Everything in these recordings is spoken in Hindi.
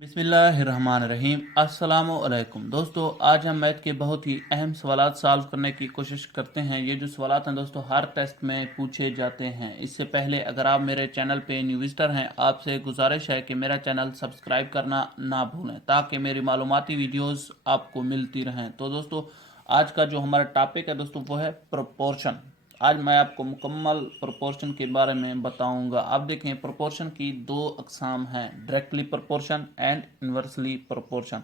बिस्मिल्लाहिर्रहमानिर्रहीम। अस्सलामुअलैकुम दोस्तों, आज हम मैथ के बहुत ही अहम सवालात सॉल्व करने की कोशिश करते हैं। ये जो सवालात हैं दोस्तों, हर टेस्ट में पूछे जाते हैं। इससे पहले अगर आप मेरे चैनल पे न्यू विजिटर हैं, आपसे गुजारिश है कि मेरा चैनल सब्सक्राइब करना ना भूलें ताकि मेरी मालूमाती वीडियोस आपको मिलती रहें। तो दोस्तों, आज का जो हमारा टॉपिक है दोस्तों वो है प्रोपोर्शन। आज मैं आपको मुकम्मल प्रोपोर्शन के बारे में बताऊंगा। आप देखें, प्रोपोर्शन की दो अकसाम हैं, directly proportion and inversely proportion.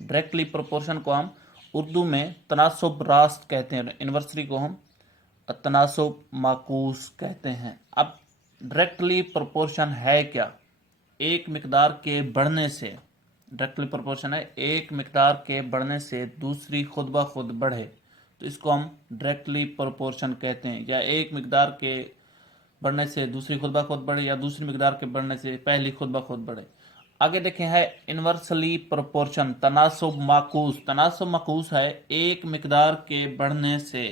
Directly proportion को हम उर्दू में तनासुब रास्त कहते हैं, इन्वर्सली को हम तनासुब माकूस कहते हैं। अब डायरेक्टली प्रोपोर्शन है क्या? एक मिकदार के बढ़ने से, डायरेक्टली प्रोपोर्शन है एक मिकदार के बढ़ने से दूसरी खुद ब खुद बढ़े, तो इसको हम डायरेक्टली प्रोपोर्शन कहते हैं। या एक मिकदार के बढ़ने से दूसरी खुद ब खुद बढ़े, या दूसरी मिकदार के बढ़ने से पहली खुद ब खुद बढ़े। आगे देखें है इन्वर्सली प्रोपोर्शन, तनासुब माकूस। तनासुब माकूस है एक मिकदार के बढ़ने से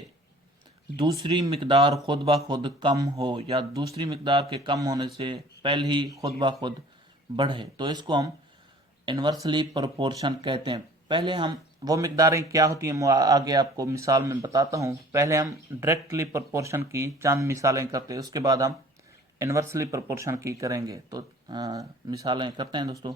दूसरी मिकदार खुद ब खुद कम हो, या दूसरी मिकदार के कम होने से पहली खुद ब खुद बढ़े, तो इसको हम इन्वर्सली प्रोपोर्शन कहते हैं। पहले हम वो मिकदारें क्या होती हैं वो आगे आपको मिसाल में बताता हूँ। पहले हम डायरेक्टली प्रोपोर्शन की चंद मिसालें करते हैं, उसके बाद हम इन्वर्सली प्रोपोर्शन की करेंगे। तो मिसालें करते हैं दोस्तों।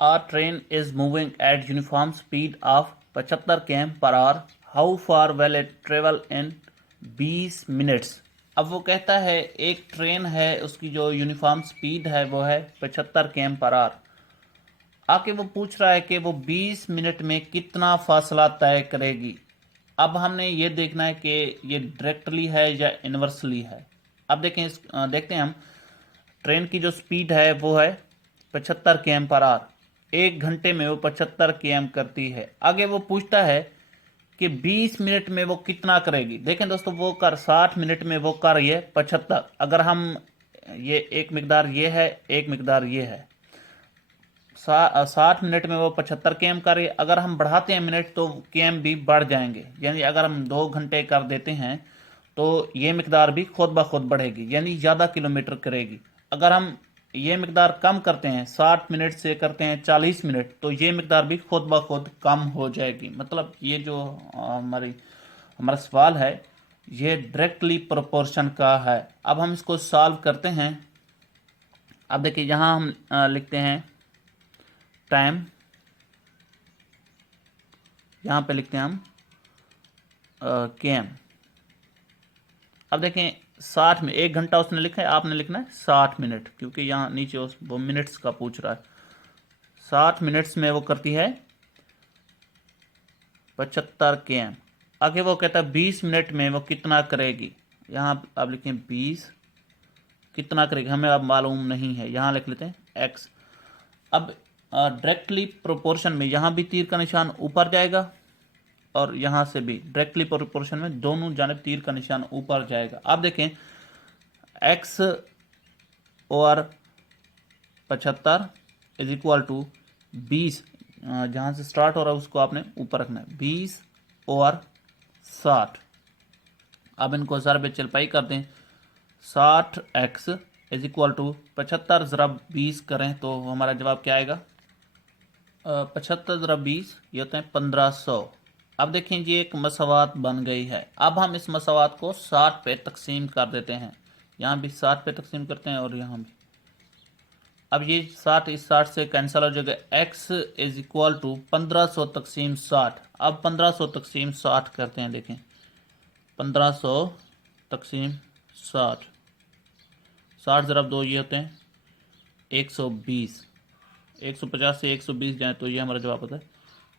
A train is moving at uniform speed of 75 km per hour. How far will it travel in 20 minutes? अब वो कहता है एक ट्रेन है, उसकी जो यूनिफॉर्म स्पीड है वो है 75 km पर आवर। आके वो पूछ रहा है कि वो 20 मिनट में कितना फासला तय करेगी। अब हमने ये देखना है कि ये डायरेक्टली है या इन्वर्सली है। अब देखते हैं हम। ट्रेन की जो स्पीड है वो है 75 km पर आवर। एक घंटे में वो 75 km करती है। आगे वो पूछता है कि 20 मिनट में वो कितना करेगी। देखें दोस्तों, वो कर 60 मिनट में वो कर ये 75। अगर हम ये एक मिकदार ये है, एक मिकदार ये है, 60 मिनट में वो 75 km कर रही है। अगर हम बढ़ाते हैं मिनट तो km भी बढ़ जाएंगे, यानी अगर हम 2 घंटे कर देते हैं तो ये मिकदार भी खुद ब खुद बढ़ेगी, यानी ज़्यादा किलोमीटर करेगी। अगर हम ये मिकदार कम करते हैं, 60 मिनट से करते हैं 40 मिनट, तो ये मिकदार भी खुद ब खुद कम हो जाएगी। मतलब ये जो हमारा सवाल है ये डायरेक्टली प्रोपोर्शन का है। अब हम इसको सॉल्व करते हैं। अब देखिए, यहाँ हम लिखते हैं टाइम, यहाँ पे लिखते हैं हम केम। अब देखें 60 में, 1 घंटा उसने लिखा है, आपने लिखना है 60 मिनट, क्योंकि यहाँ नीचे वो मिनट्स का पूछ रहा है। 60 मिनट्स में वो करती है 75 km। आगे वो कहता है 20 मिनट में वो कितना करेगी। यहाँ आप लिखें 20 कितना करेगी, हमें अब मालूम नहीं है, यहाँ लिख लेते हैं x। अब डायरेक्टली प्रोपोर्शन में यहाँ भी तीर का निशान ऊपर जाएगा और यहाँ से भी डायरेक्टली प्रोपोर्शन में दोनों जानब तीर का निशान ऊपर जाएगा। आप देखें x और 75 इज इक्वल टू 20, जहाँ से स्टार्ट हो रहा है उसको आपने ऊपर रखना है, 20 और 60। अब इनको ज़रब चलपाई कर दें, 60x इज इक्वल टू 75 ज़रब 20 करें तो हमारा जवाब क्या आएगा? 75 ज़रब 20 ये होते हैं 1500। अब देखें ये एक मसावात बन गई है। अब हम इस मसावात को 60 पे तकसीम कर देते हैं। यहाँ भी 60 पे तकसीम करते हैं और यहाँ भी। अब ये 60 इस 60 से कैंसिल हो जाएगा। x इज इक्वल टू 1500 तकसीम 60। अब 1500 तकसीम 60 करते हैं। देखें 1500 तकसीम 60, 60 ज़रब 2 ये होते हैं 120। 150 से 120 जाए तो ये हमारा जवाब होता है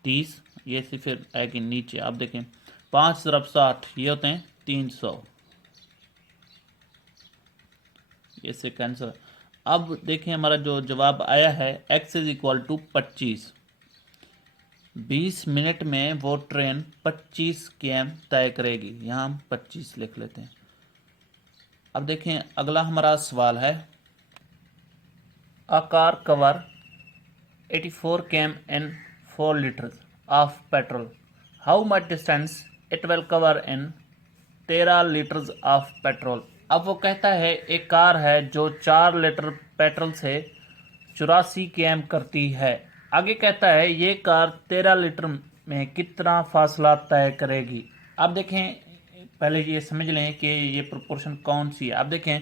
30। ये से फिर आएगी नीचे। आप देखें 5 ज़रब 60 ये होते हैं 300, ये से कैंसिल। अब देखें हमारा जो जवाब आया है x is equal to 25। 20 minute में वो ट्रेन 25 km तय करेगी। यहाँ हम 25 लिख लेते हैं। अब देखें अगला हमारा सवाल है, a car cover 84 km in 4 liters of petrol. How much distance it will cover in 13 liters of petrol? अब वो कहता है एक कार है जो 4 लीटर पेट्रोल से 84 km करती है। आगे कहता है ये कार 13 लीटर में कितना फासला तय करेगी। अब देखें, पहले ये समझ लें कि ये प्रोपोर्शन कौन सी है। अब देखें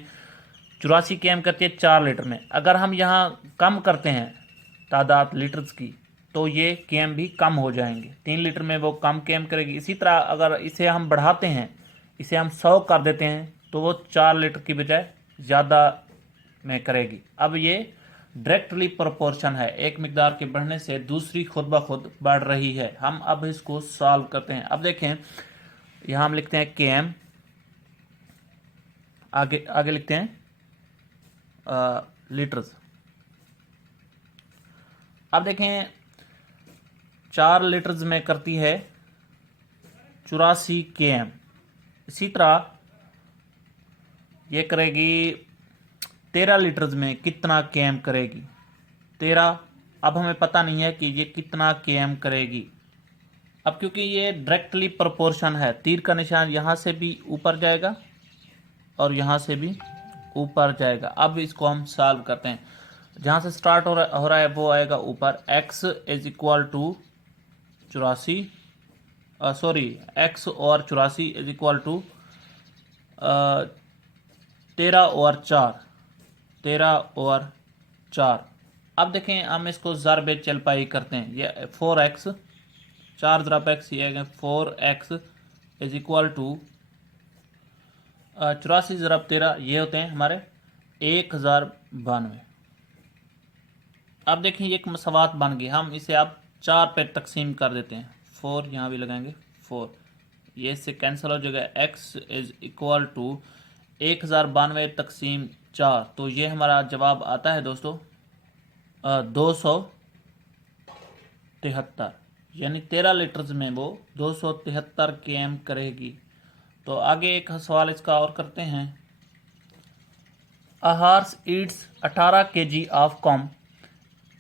84 km करती है 4 लीटर में। अगर हम यहाँ कम करते हैं तादाद लीटर्स की तो ये केम भी कम हो जाएंगे। 3 लीटर में वो कम केम करेगी। इसी तरह अगर इसे हम बढ़ाते हैं, इसे हम 100 कर देते हैं तो वो 4 लीटर की बजाय ज़्यादा में करेगी। अब ये डायरेक्टली प्रोपोर्शन है, एक मिकदार के बढ़ने से दूसरी खुद ब खुद बढ़ रही है। हम अब इसको सॉल्व करते हैं। अब देखें, यहाँ हम लिखते हैं केम, आगे आगे लिखते हैं लीटर्स। अब देखें 4 लीटर्स में करती है 84 km। इसी तरह ये करेगी 13 लीटर्स में कितना km करेगी, 13। अब हमें पता नहीं है कि ये कितना km करेगी। अब क्योंकि ये डायरेक्टली प्रोपोर्शन है, तीर का निशान यहाँ से भी ऊपर जाएगा और यहाँ से भी ऊपर जाएगा। अब इसको हम सॉल्व करते हैं। जहाँ से स्टार्ट हो रहा है वो आएगा ऊपर। x is equal to 84, sorry x और 84 इज इक्वल टू 13 और 4, 13 और 4। अब देखें हम इसको ज़रब चलपाई करते हैं। ये 4x, 4 ज़रब x, ये 4x इज इक्वल टू 84 ज़रब 13, ये होते हैं हमारे 1092। अब देखिए एक मसवात बन गई। हम इसे अब 4 पे तकसीम कर देते हैं। 4 यहाँ भी लगाएंगे, 4, ये इससे कैंसिल हो जाएगा। x इज इक्वल टू 1092 तकसीम 4, तो ये हमारा जवाब आता है दोस्तों 273, यानी 13 लीटर्स में वो 273 km करेगी। तो आगे एक सवाल इसका और करते हैं। A horse eats 18 kg of corn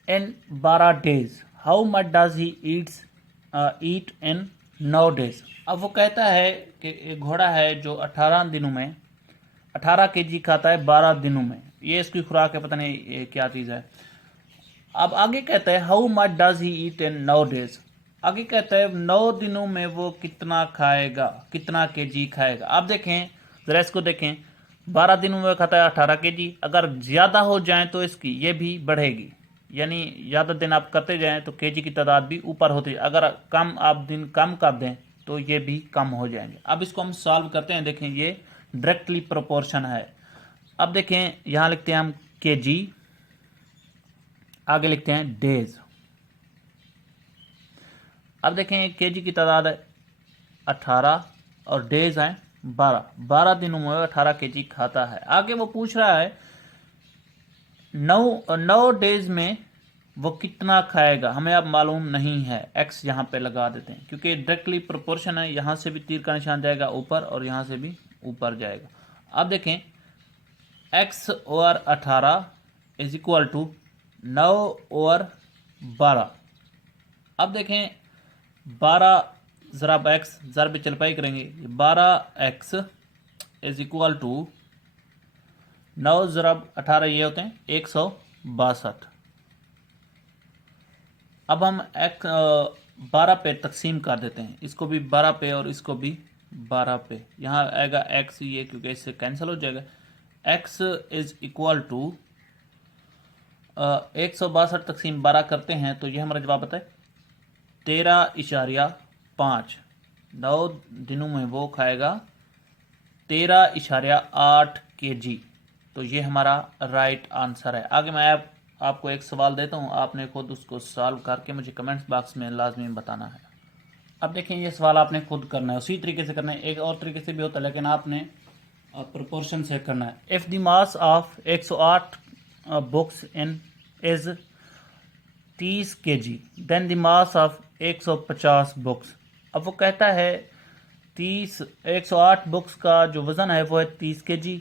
in 12 days. How much does he eat in 9 days? अब वो कहता है कि एक घोड़ा है जो 18 दिनों में 18 kg खाता है 12 दिनों में। ये इसकी खुराक है, पता नहीं ये क्या चीज़ है। अब आगे कहता है how much does he eat in 9 days. आगे कहता है 9 दिनों में वो कितना खाएगा, कितना केजी खाएगा। आप देखें जरा इसको देखें, 12 दिनों में खाता है 18 केजी। अगर ज़्यादा हो जाए तो इसकी ये भी बढ़ेगी, यानी ज़्यादा दिन आप करते जाएं तो केजी की तादाद भी ऊपर होती है। अगर कम आप दिन कम कर दें तो ये भी कम हो जाएंगे। अब इसको हम सॉल्व करते हैं। देखें ये डायरेक्टली प्रोपोर्शन है। अब देखें यहाँ लिखते हैं हम केजी, आगे लिखते हैं डेज। अब देखें केजी की तादाद है 18 और डेज हैं 12, 12 दिनों में 18 केजी खाता है। आगे वो पूछ रहा है 9 डेज में वो कितना खाएगा। हमें अब मालूम नहीं है, एक्स यहाँ पे लगा देते हैं क्योंकि डायरेक्टली प्रोपोर्शन है। यहाँ से भी तीर का निशान जाएगा ऊपर और यहाँ से भी ऊपर जाएगा। अब देखें x और 18 इज इक्वल टू 9 और 12। अब देखें 12 ज़रब x, ज़रब चलपाई करेंगे, 12x इज इक्वल टू 9 ज़रब 18, ये होते हैं 162। अब हम 12 पे तकसीम कर देते हैं, इसको भी 12 पे और इसको भी 12 पे। यहाँ आएगा x, ये क्योंकि इससे कैंसिल हो जाएगा। x इज इक्वल टू 162 तकसीम 12 करते हैं तो ये हमारा जवाब आता है 13.5। 9 दिनों में वो खाएगा 13.8 kg। तो ये हमारा राइट आंसर है। आगे मैं आपको एक सवाल देता हूँ, आपने खुद उसको सॉल्व करके मुझे कमेंट्स बॉक्स में लाजमी बताना है। अब देखें ये सवाल आपने खुद करना है, उसी तरीके से करना है। एक और तरीके से भी होता है लेकिन आपने प्रोपोर्शन से करना है। If the mass of 108 books in is 30 kg then the mass of 150 books. अब वो कहता है 108 बुक्स का जो वज़न है वो है 30 kg।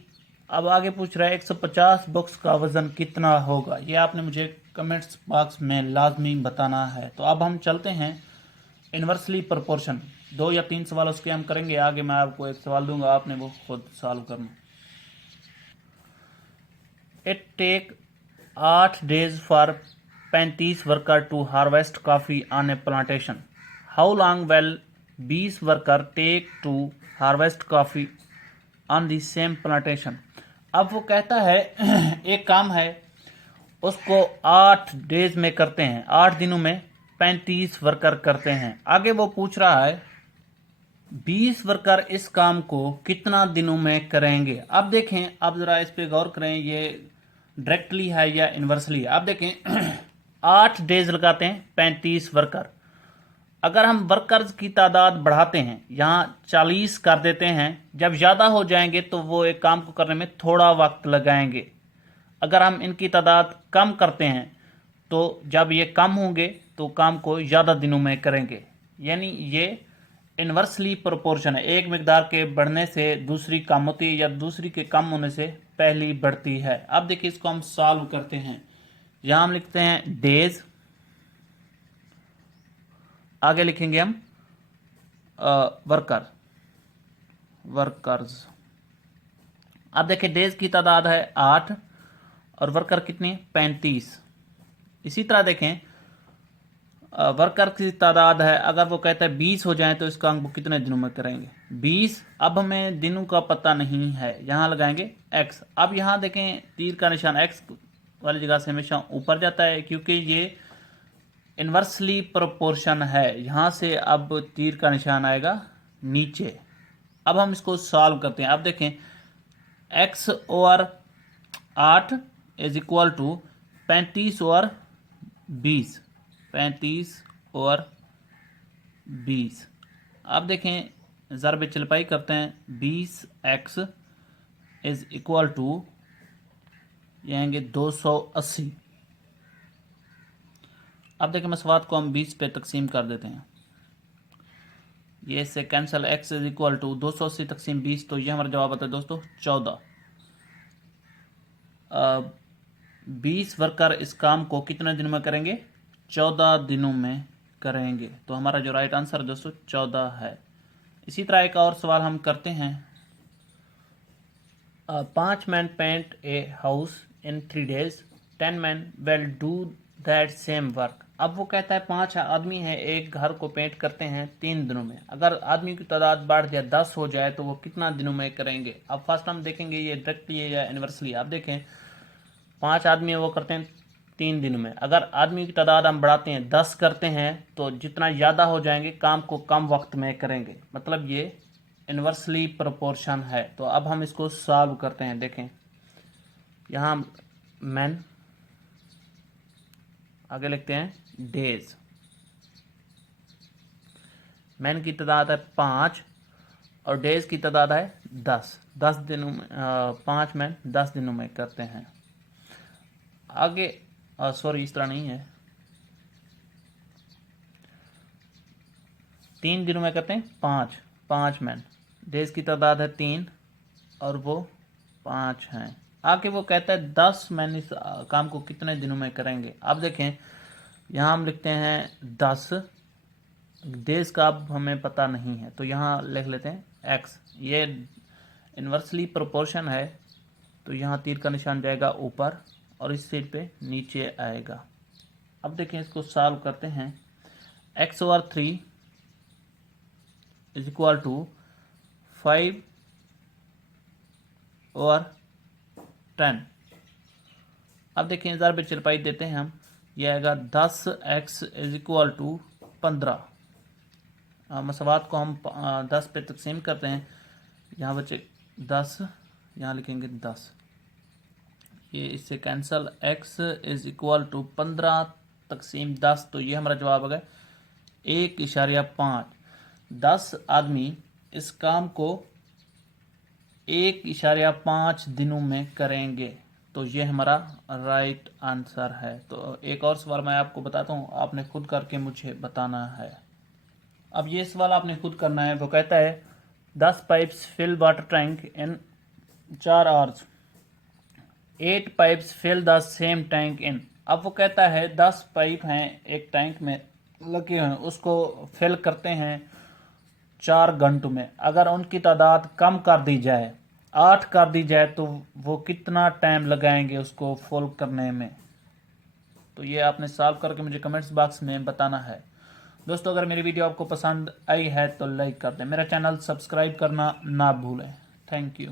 अब आगे पूछ रहा है 150 बुक्स का वज़न कितना होगा। ये आपने मुझे कमेंट्स बॉक्स में लाजमी बताना है। तो अब हम चलते हैं इन्वर्सली प्रोपोर्शन। 2 या 3 सवाल उसके हम करेंगे। आगे मैं आपको एक सवाल दूंगा, आपने वो खुद सॉल्व करना। It take 8 days for 35 worker to harvest coffee on a plantation. How long will 20 worker take to harvest coffee on the same plantation? अब वो कहता है एक काम है उसको 8 डेज में करते हैं, 8 दिनों में 35 वर्कर करते हैं। आगे वो पूछ रहा है 20 वर्कर इस काम को कितना दिनों में करेंगे। अब देखें, अब जरा इस पे गौर करें, ये डायरेक्टली है या इनवर्सली। आप देखें 8 डेज लगाते हैं 35 वर्कर। अगर हम वर्कर्स की तादाद बढ़ाते हैं, यहाँ 40 कर देते हैं, जब ज़्यादा हो जाएंगे तो वो एक काम को करने में थोड़ा वक्त लगाएंगे। अगर हम इनकी तादाद कम करते हैं तो जब ये कम होंगे तो काम को ज़्यादा दिनों में करेंगे। यानी ये इन्वर्सली प्रोपोर्शन है, एक मिकदार के बढ़ने से दूसरी कम होती है या दूसरी के कम होने से पहली बढ़ती है। अब देखिए इसको हम सॉल्व करते हैं। यहाँ हम लिखते हैं डेज, आगे लिखेंगे हम वर्कर्स। अब देखिए डेज की तादाद है 8 और वर्कर कितनी 35। इसी तरह देखें वर्कर की तादाद है, अगर वो कहता है 20 हो जाए तो इसका अंक वो कितने दिनों में करेंगे 20। अब हमें दिनों का पता नहीं है, यहाँ लगाएंगे x। अब यहाँ देखें तीर का निशान x वाली जगह से हमेशा ऊपर जाता है क्योंकि ये इन्वर्सली प्रोपोर्शन है। यहाँ से अब तीर का निशान आएगा नीचे। अब हम इसको सॉल्व करते हैं। अब देखें x over 8 is equal to 35 over 20, 35 और 20। अब देखें ज़रब चलपाई करते हैं 20x इज इक्वल टू ये आएंगे 280। अब देखें मसवात को हम 20 पे तकसीम कर देते हैं, ये इससे cancel. x is equal to 280 तकसीम 20, तो ये हमारा जवाब आता है दोस्तों 14। 20 वर्कर इस काम को कितने दिनों में करेंगे 14 दिनों में करेंगे। तो हमारा जो राइट आंसर दोस्तों 14 है। इसी तरह एक और सवाल हम करते हैं। 5 man paint a house in 3 days, 10 man will do that same work. अब वो कहता है 5 आदमी हैं एक घर को पेंट करते हैं 3 दिनों में। अगर आदमी की तादाद बढ़ जाए 10 हो जाए तो वो कितना दिनों में करेंगे। अब फर्स्ट हम देखेंगे ये डायरेक्टली है या इन्वर्सली। आप देखें 5 आदमी वो करते हैं 3 दिनों में। अगर आदमी की तादाद हम बढ़ाते हैं 10 करते हैं तो जितना ज़्यादा हो जाएंगे काम को कम वक्त में करेंगे, मतलब ये इन्वर्सली प्रोपोर्शन है। तो अब हम इसको सॉल्व करते हैं। देखें यहाँ मैन, आगे लिखते हैं डेज। मैन की तादाद है 5 और डेज की तादाद है 10। 10 दिनों में 5 मैन 10 दिनों में करते हैं। आगे सॉरी इस तरह नहीं है, 3 दिनों में करते हैं 5 मैन। डेज की तादाद है 3 और वो 5 हैं। आगे वो कहता है 10 मैन इस काम को कितने दिनों में करेंगे। अब देखें यहाँ हम लिखते हैं 10, डेज का अब हमें पता नहीं है तो यहाँ लिख लेते हैं x। ये इन्वर्सली प्रोपोर्शन है तो यहाँ तीर का निशान जाएगा ऊपर और इस साइड पे नीचे आएगा। अब देखें इसको सॉल्व करते हैं। x over 3 is equal to 5 over 10। अब देखें ज़रा पे चलपाई देते हैं हम, यह आएगा 10x इज इक्वल टू 15। मसवात को हम 10 पे तकसीम करते हैं। यहाँ बचे 10, यहाँ लिखेंगे 10, ये इससे cancel. x is equal to 15 तकसीम 10, तो ये हमारा जवाब आ गया 1.5। 10 आदमी इस काम को 1.5 दिनों में करेंगे, तो ये हमारा राइट आंसर है। तो एक और सवाल मैं आपको बताता हूँ, आपने खुद करके मुझे बताना है। अब ये सवाल आपने खुद करना है। वो कहता है 10 pipes fill water tank in 4 hours, 8 pipes fill the same tank in. अब वो कहता है 10 पाइप हैं एक टैंक में लगे हैं, उसको फिल करते हैं 4 घंटों में। अगर उनकी तादाद कम कर दी जाए, 8 कर दी जाए, तो वो कितना टाइम लगाएंगे उसको फुल करने में। तो ये आपने सॉल्व करके मुझे कमेंट्स बॉक्स में बताना है। दोस्तों अगर मेरी वीडियो आपको पसंद आई है तो लाइक कर दें, मेरा चैनल सब्सक्राइब करना ना भूलें। Thank you.